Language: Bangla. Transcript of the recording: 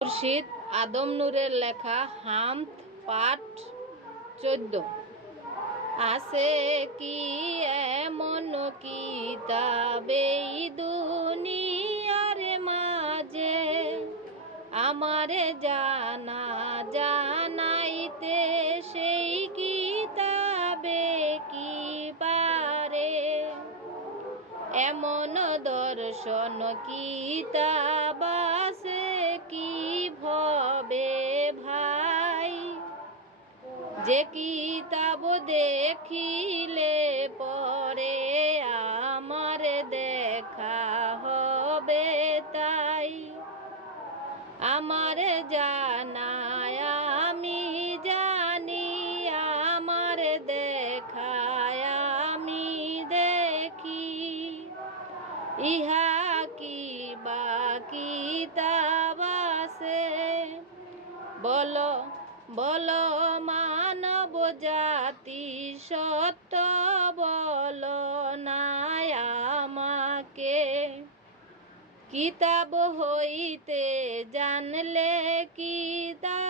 মুর্শিদ আদম নূরের লেখা হামদ পাঠ 14। আছে কি এমন কিতাব এই দুনিয়ার মাঝে আমারে জানা জানাইতে, সেই কিতাবে কি পারে এমন দর্শন কিতাব আছে কি ভবে ভাই, যে কিতাব দেখিলে পরে আমার দেখা হবে তাই। আমার জানায় আমি জানি, আমার দেখায় আমি দেখি, ইহা কি বা কিতাব আছে বলো বলো মানব জাতি, সত্য বলো না আমাকে। কিতাব হইতে জানলে কিতাব